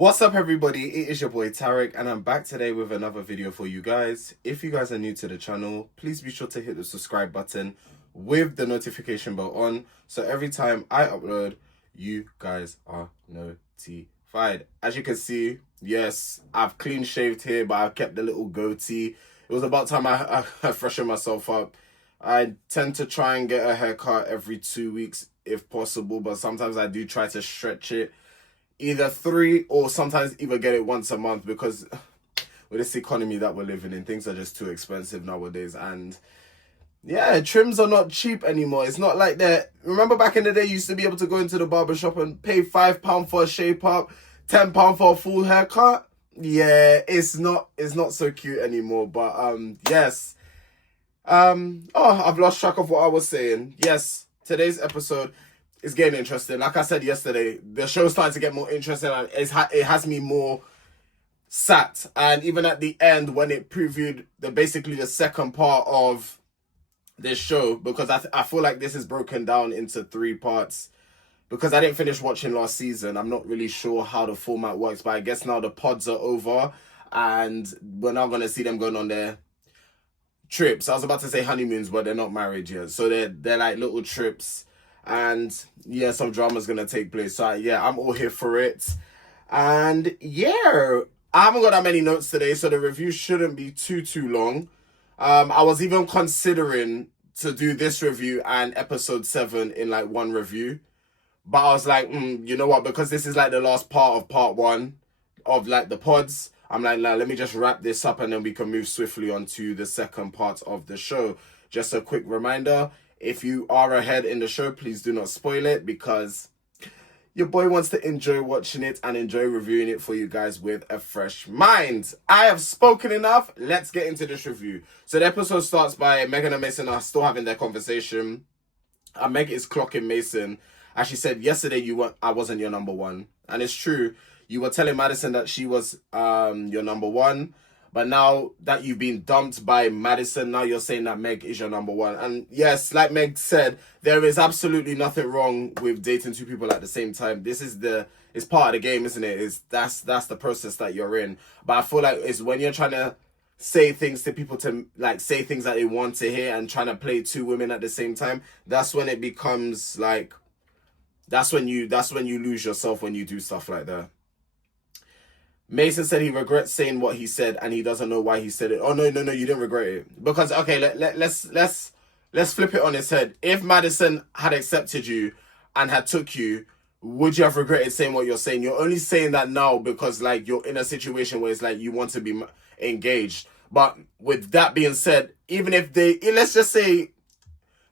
What's up, everybody? It is your boy Tareq, and I'm back today with another video for you guys. If you guys are new to the channel, please be sure to hit the subscribe button with the notification bell on, so every time I upload, you guys are notified. As you can see, yes, I've clean shaved here, but I've kept the little goatee. It was about time I freshened myself up. I tend to try and get a haircut every 2 weeks if possible, but sometimes I do try to stretch it. Either 3 or sometimes even get it once a month, because with this economy that we're living in, things are just too expensive nowadays. And yeah, trims are not cheap anymore. It's not like that. Remember back in the day, you used to be able to go into the barber shop and pay £5 for a shape up, £10 for a full haircut. Yeah, it's not so cute anymore. But yes. I've lost track of what I was saying. Yes, today's episode is getting interesting. Like I said yesterday, the show's starting to get more interesting, and it has me more sat. And even at the end, when it previewed basically the second part of this show, because I feel like this is broken down into 3 parts, because I didn't finish watching last season. I'm not really sure how the format works, but I guess now the pods are over and we're now going to see them going on their trips. I was about to say honeymoons, but they're not married yet. So they're like little trips. And yeah, some drama's gonna take place. So yeah, I'm all here for it. And yeah, I haven't got that many notes today, so the review shouldn't be too long. I was even considering to do this review and episode 7 in like one review, but I was like, you know what? Because this is like the last part of part 1 of like the pods, I'm like, nah, let me just wrap this up and then we can move swiftly on to the second part of the show. Just a quick reminder, if you are ahead in the show, please do not spoil it, because your boy wants to enjoy watching it and enjoy reviewing it for you guys with a fresh mind. I have spoken enough. Let's get into this review. So the episode starts by Megan and Mason are still having their conversation. And Meg is clocking Mason. As she said, yesterday I wasn't your number one. And it's true. You were telling Madison that she was your number one. But now that you've been dumped by Madison, now you're saying that Meg is your number one. And yes, like Meg said, there is absolutely nothing wrong with dating 2 people at the same time. This is it's part of the game, isn't it? That's the process that you're in. But I feel like it's when you're trying to say things to people, to like say things that they want to hear, and trying to play 2 women at the same time, that's when it becomes like, that's when you lose yourself, when you do stuff like that. Mason said he regrets saying what he said and he doesn't know why he said it. Oh, no, you didn't regret it. Because, okay, let's flip it on its head. If Madison had accepted you and had took you, would you have regretted saying what you're saying? You're only saying that now because, like, you're in a situation where it's like you want to be engaged. But with that being said, even if let's just say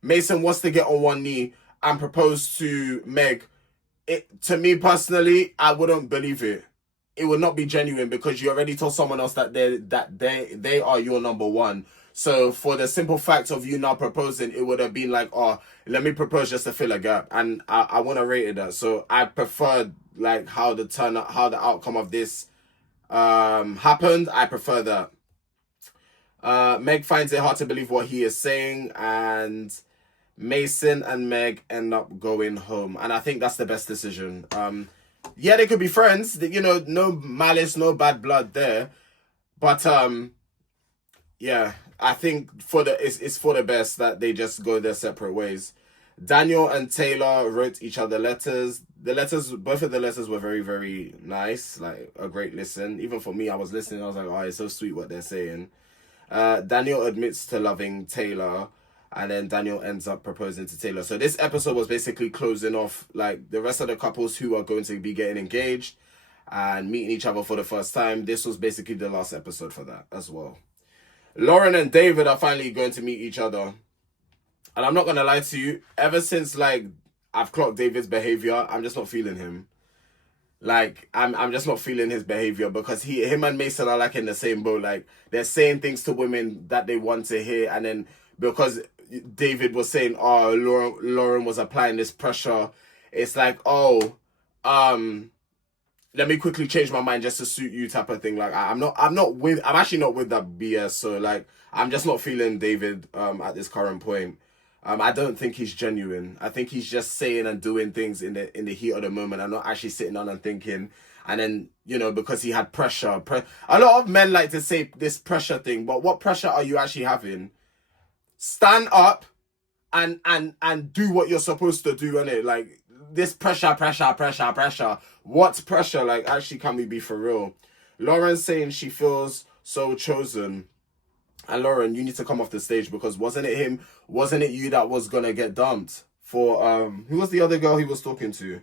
Mason wants to get on one knee and propose to Meg, to me personally, I wouldn't believe it. It would not be genuine, because you already told someone else that they are your number one. So for the simple fact of you now proposing, it would have been like, oh, let me propose just to fill a gap. And I want to rate it that. So I preferred like how the outcome of this happened. I prefer that. Meg finds it hard to believe what he is saying, and Mason and Meg end up going home. And I think that's the best decision. Yeah, they could be friends, you know, no malice, no bad blood there. But yeah, I think it's for the best that they just go their separate ways. Daniel and Taylor wrote each other letters. Both of the letters were very, very nice, like a great listen. Even for me, I was listening, I was like, oh, it's so sweet what they're saying. Daniel admits to loving Taylor, and then Daniel ends up proposing to Taylor. So this episode was basically closing off like the rest of the couples who are going to be getting engaged and meeting each other for the first time. This was basically the last episode for that as well. Lauren and David are finally going to meet each other. And I'm not going to lie to you, ever since like I've clocked David's behavior, I'm just not feeling him. Like, I'm just not feeling his behavior, because him and Mason are like in the same boat. Like, they're saying things to women that they want to hear, and then because David was saying, oh, Lauren was applying this pressure, it's like, oh, let me quickly change my mind just to suit you type of thing. Like, I'm actually not with that BS. So like, I'm just not feeling David at this current point. I don't think he's genuine. I think he's just saying and doing things in the heat of the moment. I'm not actually sitting down and thinking, And then, you know, because he had pressure. A lot of men like to say this pressure thing, but what pressure are you actually having? Stand up and do what you're supposed to do, innit? Like, this pressure. What pressure? Like, actually, can we be for real? Lauren's saying she feels so chosen. And Lauren, you need to come off the stage, because wasn't it you that was gonna get dumped for who was the other girl he was talking to?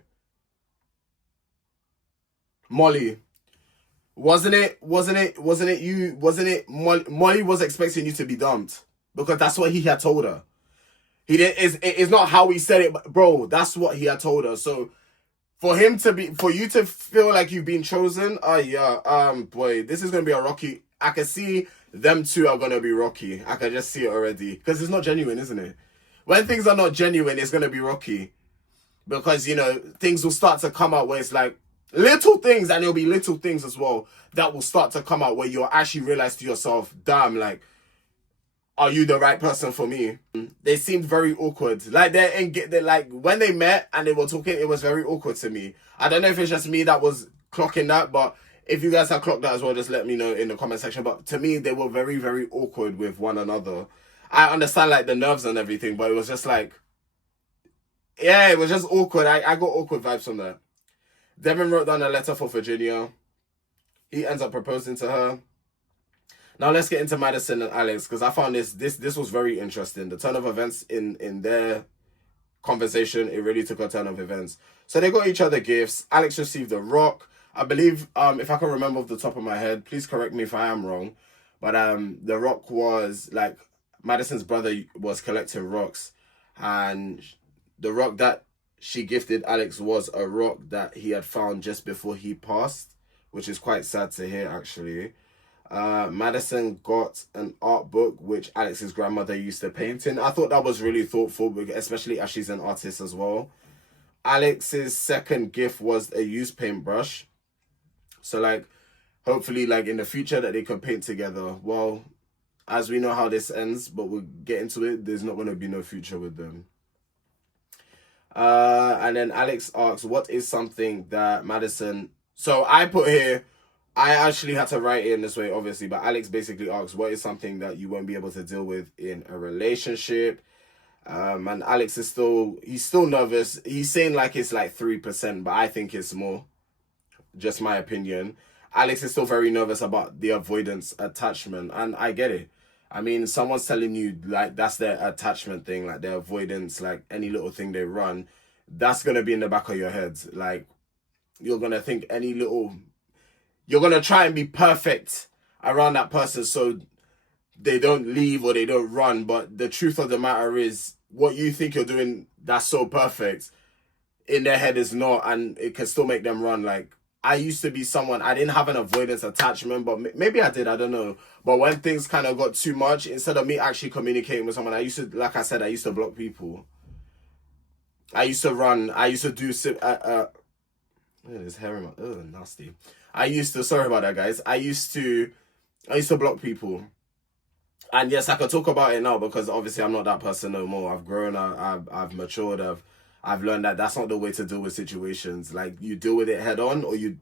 Molly. Wasn't it you? Wasn't it Molly was expecting you to be dumped, because that's what he had told her. He didn't. It's not how he said it, but bro, that's what he had told her. So for you to feel like you've been chosen, boy, this is gonna be a rocky. I can see them two are gonna be rocky. I can just see it already, because it's not genuine, isn't it? When things are not genuine, it's gonna be rocky, because, you know, things will start to come out where it's like little things, and there'll be little things as well that will start to come out where you'll actually realize to yourself, damn, like, are you the right person for me? They seemed very awkward. Like, they're like, when they met and they were talking, it was very awkward to me. I don't know if it's just me that was clocking that, but if you guys have clocked that as well, just let me know in the comment section. But to me, they were very, very awkward with one another. I understand, like, the nerves and everything, but it was just like, yeah, it was just awkward. I got awkward vibes from that. Devin wrote down a letter for Virginia. He ends up proposing to her. Now let's get into Madison and Alex, because I found this was very interesting. The turn of events in their conversation, it really took a turn of events. So they got each other gifts. Alex received a rock. I believe, if I can remember off the top of my head, please correct me if I am wrong, but the rock was like, Madison's brother was collecting rocks, and the rock that she gifted Alex was a rock that he had found just before he passed, which is quite sad to hear, actually. Madison got an art book which Alex's grandmother used to paint in. I thought that was really thoughtful, especially as she's an artist as well. Alex's second gift was a used paintbrush. So, like, hopefully, like, in the future that they could paint together. Well, as we know how this ends, but we'll get into it, there's not going to be no future with them. And then Alex asks, what is something that Madison... So I put here, I actually had to write it in this way, obviously, but Alex basically asks, what is something that you won't be able to deal with in a relationship? And Alex is he's still nervous. He's saying like it's like 3%, but I think it's more. Just my opinion. Alex is still very nervous about the avoidance attachment, and I get it. I mean, someone's telling you, like, that's their attachment thing, like their avoidance, like any little thing they run, that's going to be in the back of your head. Like, you're going to think you're going to try and be perfect around that person so they don't leave or they don't run. But the truth of the matter is, what you think you're doing that's so perfect, in their head is not, and it can still make them run. Like, I used to be someone, I didn't have an avoidance attachment, but maybe I did, I don't know. But when things kind of got too much, instead of me actually communicating with someone, I used to, like I said, I used to block people. I used to run, I used to do, there's hair in my, nasty. Sorry about that, guys. I used to block people. And yes, I could talk about it now because obviously I'm not that person no more. I've grown, I've matured, I've learned that that's not the way to deal with situations. Like, you deal with it head on, or you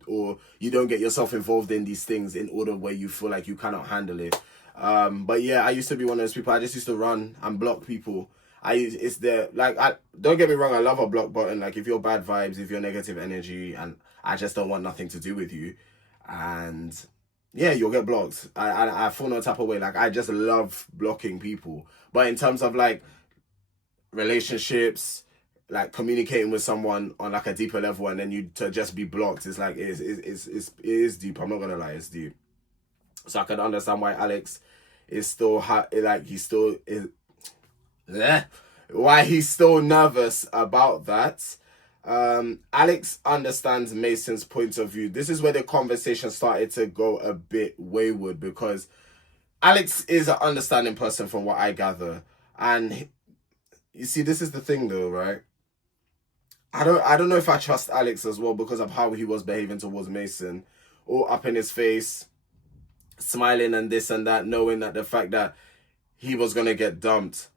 don't get yourself involved in these things in order where you feel like you cannot handle it. But yeah, I used to be one of those people. I just used to run and block people. Don't get me wrong, I love a block button. Like, if you're bad vibes, if you're negative energy, and I just don't want nothing to do with you, and yeah, you'll get blocked. I feel no type of way. Like, I just love blocking people. But in terms of like relationships, like communicating with someone on like a deeper level, and then you to just be blocked, it's like it is deep. I'm not gonna lie, it's deep. So I can understand why Alex is still why he's still nervous about that. Alex understands Mason's point of view. This is where the conversation started to go a bit wayward, because Alex is an understanding person from what I gather. And you see, this is the thing though, right? I don't know if I trust Alex as well because of how he was behaving towards Mason, all up in his face, smiling and this and that, knowing that the fact that he was gonna get dumped.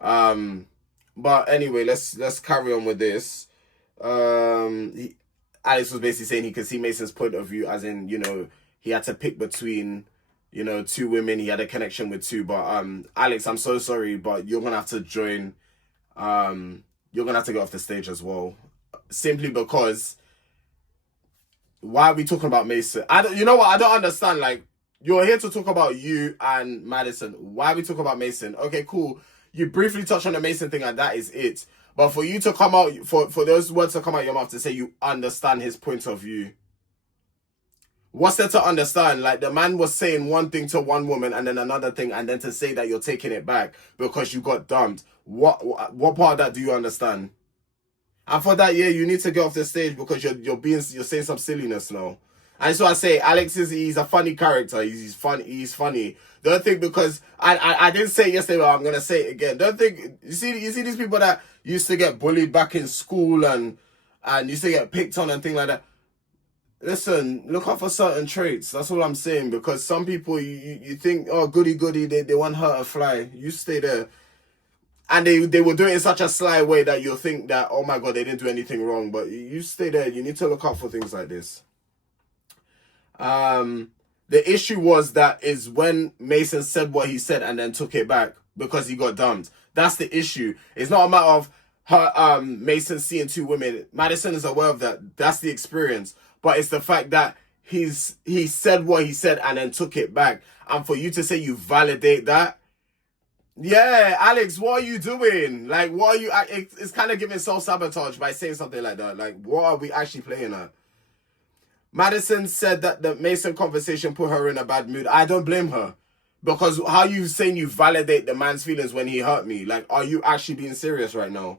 But anyway, let's carry on with this. Alex was basically saying he could see Mason's point of view, as in, you know, he had to pick between, you know, two women. He had a connection with two. But Alex, I'm so sorry, but you're gonna have to join. You're gonna have to get off the stage as well, simply because why are we talking about Mason? You know what? I don't understand. Like, you're here to talk about you and Madison. Why are we talking about Mason? Okay, cool. You briefly touched on the Mason thing, and that is it. But for you to come out, for those words to come out your mouth to say you understand his point of view, what's there to understand? Like, the man was saying one thing to one woman and then another thing, and then to say that you're taking it back because you got dumped. What part of that do you understand? And for that, yeah, you need to get off the stage because you're saying some silliness now. And so I say, Alex he's a funny character. He's funny. Don't think because I didn't say it yesterday, but I'm gonna say it again. Don't think you see these people that used to get bullied back in school and used to get picked on and things like that. Listen, look out for certain traits. That's all I'm saying. Because some people you think, oh, goody, they want her to fly. You stay there. And they will do it in such a sly way that you'll think that, oh my God, they didn't do anything wrong. But you stay there. You need to look out for things like this. The issue was that is when Mason said what he said and then took it back because he got dumped. That's the issue. It's not a matter of her Mason seeing two women. Madison is aware of that. That's the experience. But it's the fact that he said what he said and then took it back. And for you to say you validate that, yeah, Alex, what are you doing? Like, what are you... It's kind of giving self-sabotage by saying something like that. Like, what are we actually playing at? Madison said that the Mason conversation put her in a bad mood. I don't blame her. Because how you saying you validate the man's feelings when he hurt me? Like, are you actually being serious right now?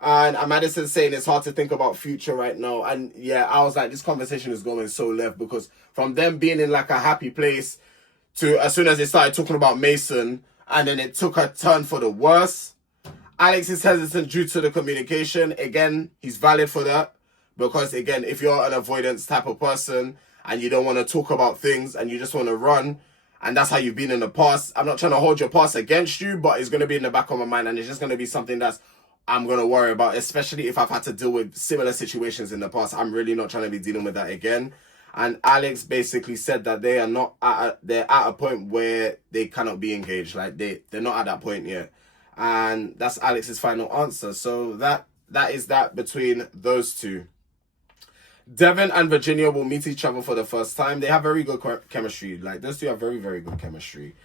And Madison saying it's hard to think about future right now. And yeah, I was like, this conversation is going so left. Because from them being in like a happy place to as soon as they started talking about Mason... and then it took a turn for the worse. Alex is hesitant due to the communication. Again, he's valid for that. Because, again, if you're an avoidance type of person and you don't want to talk about things and you just want to run, and that's how you've been in the past, I'm not trying to hold your past against you, but it's going to be in the back of my mind and it's just going to be something that's I'm going to worry about, especially if I've had to deal with similar situations in the past. I'm really not trying to be dealing with that again. And Alex basically said that they are not they're at a point where they cannot be engaged. Like they're not at that point yet. And that's Alex's final answer. So that is that between those two. Devin and Virginia will meet each other for the first time. They have very good chemistry. Like those two have very, very good chemistry.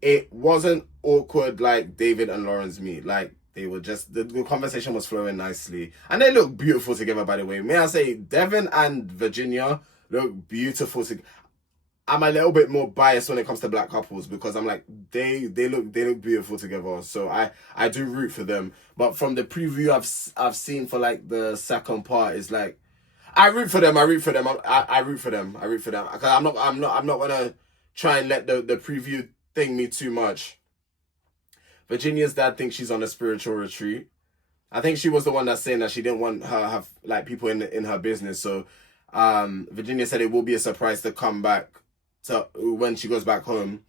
It wasn't awkward like David and Lauren's meet. Like they were just the conversation was flowing nicely. And they look beautiful together, by the way. May I say Devin and Virginia look beautiful. I'm a little bit more biased when it comes to black couples because I'm like they look beautiful together. So I do root for them. But from the preview I've seen for like the second part is like I root for them. I root for them. Because I'm not gonna try and let the preview thing me too much. Virginia's dad thinks she's on a spiritual retreat. I think she was the one that's saying that she didn't want her have like people in her business. So Virginia said it will be a surprise to come back to when she goes back home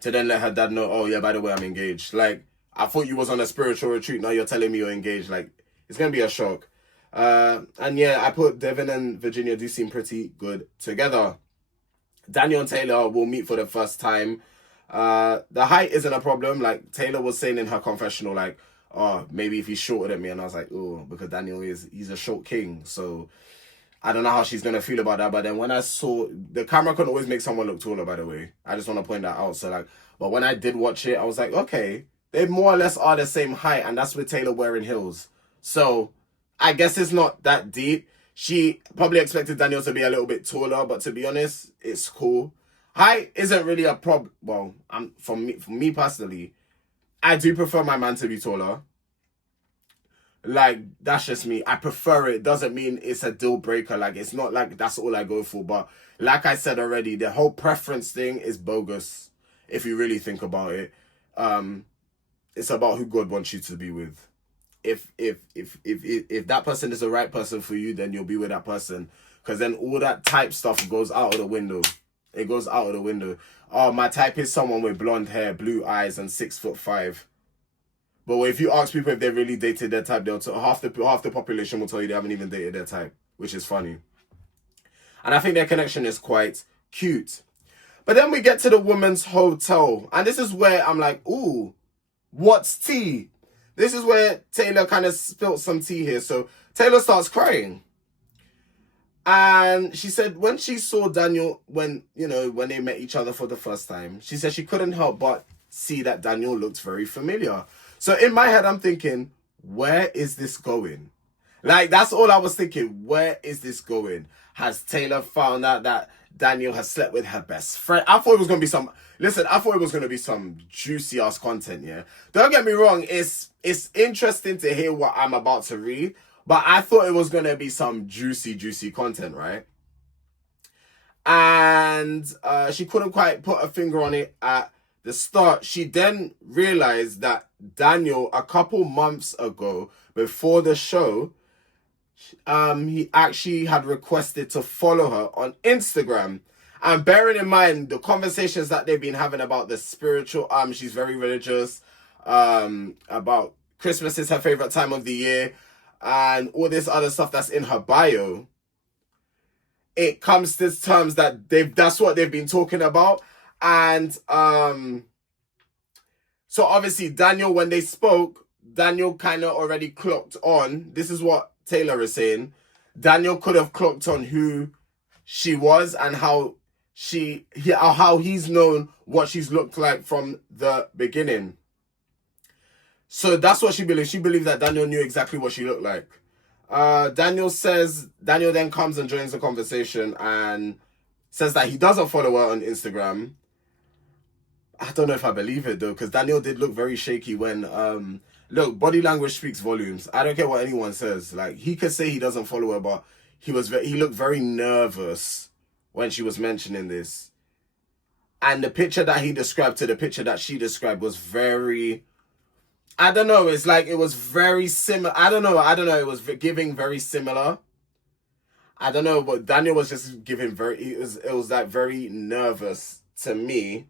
to then let her dad know, oh yeah, by the way, I'm engaged. Like, I thought you was on a spiritual retreat. Now you're telling me you're engaged. Like, it's going to be a shock. And yeah, I put Devin and Virginia do seem pretty good together. Daniel and Taylor will meet for the first time. The height isn't a problem. Like, Taylor was saying in her confessional, like, oh, maybe if he's shorter than me. And I was like, oh, because Daniel he's a short king. So I don't know how she's going to feel about that. But then when I saw... The camera can always make someone look taller, by the way. I just want to point that out. So, like... But when I did watch it, I was like, okay. They more or less are the same height. And that's with Taylor wearing heels. So, I guess it's not that deep. She probably expected Daniel to be a little bit taller. But to be honest, it's cool. Height isn't really a problem. Well, for me personally, I do prefer my man to be taller. Like, that's just me. I prefer it. Doesn't mean it's a deal breaker. Like, it's not like that's all I go for. But like I said already, the whole preference thing is bogus. If you really think about it. It's about who God wants you to be with. If that person is the right person for you, then you'll be with that person. Because then all that type stuff goes out of the window. It goes out of the window. Oh, my type is someone with blonde hair, blue eyes, and 6'5". But if you ask people if they really dated their type, they'll half the population will tell you they haven't even dated their type, which is funny. And I think their connection is quite cute. But then we get to the woman's hotel. And this is where I'm like, ooh, what's tea? This is where Taylor kind of spilt some tea here. So Taylor starts crying. And she said when she saw Daniel, when they met each other for the first time, she said she couldn't help but see that Daniel looked very familiar. So in my head, I'm thinking, where is this going? Like, that's all I was thinking. Where is this going? Has Taylor found out that Daniel has slept with her best friend? I thought it was going to be some juicy ass content, yeah? Don't get me wrong, it's interesting to hear what I'm about to read, but I thought it was going to be some juicy content, right? And she couldn't quite put a finger on it at the start. She then realized that Daniel, a couple months ago, before the show, he actually had requested to follow her on Instagram. And bearing in mind the conversations that they've been having about the spiritual, she's very religious, about Christmas is her favorite time of the year, and all this other stuff that's in her bio, it comes to terms that that's what they've been talking about. And so obviously Daniel, when they spoke, Daniel kind of already clocked on. This is what Taylor is saying. Daniel could have clocked on who she was and how he's known what she's looked like from the beginning. So that's what she believes. She believed that Daniel knew exactly what she looked like. Daniel then comes and joins the conversation and says that he doesn't follow her on Instagram. I don't know if I believe it though, because Daniel did look very shaky when look, body language speaks volumes. I don't care what anyone says. Like, he could say he doesn't follow her, but he looked very nervous when she was mentioning this. And the picture that he described to the picture that she described was very, I don't know, it's like it was very similar. I don't know, it was giving very similar. I don't know, but Daniel was just giving it was like very nervous to me.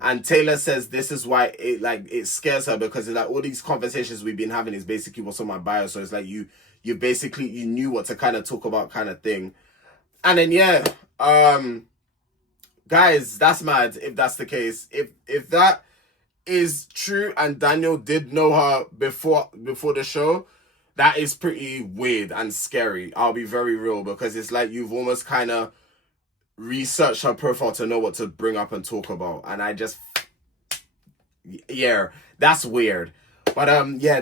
And Taylor says this is why it scares her, because it's like all these conversations we've been having is basically what's on my bio. So it's like you knew what to kind of talk about, kind of thing. And then guys, that's mad if that's the case. If that is true and Daniel did know her before the show, that is pretty weird and scary. I'll be very real, because it's like you've almost kind of research her profile to know what to bring up and talk about, and that's weird. But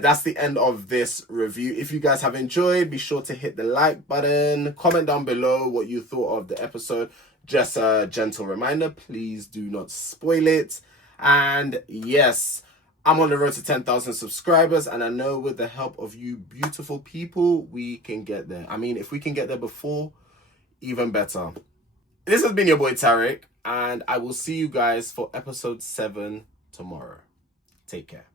that's the end of this review. If you guys have enjoyed, be sure to hit the like button, comment down below what you thought of the episode. Just a gentle reminder, please do not spoil it. And yes, I'm on the road to 10,000 subscribers, and I know with the help of you beautiful people, we can get there. I mean, if we can get there before, even better. This has been your boy Tareq, and I will see you guys for episode 7 tomorrow. Take care.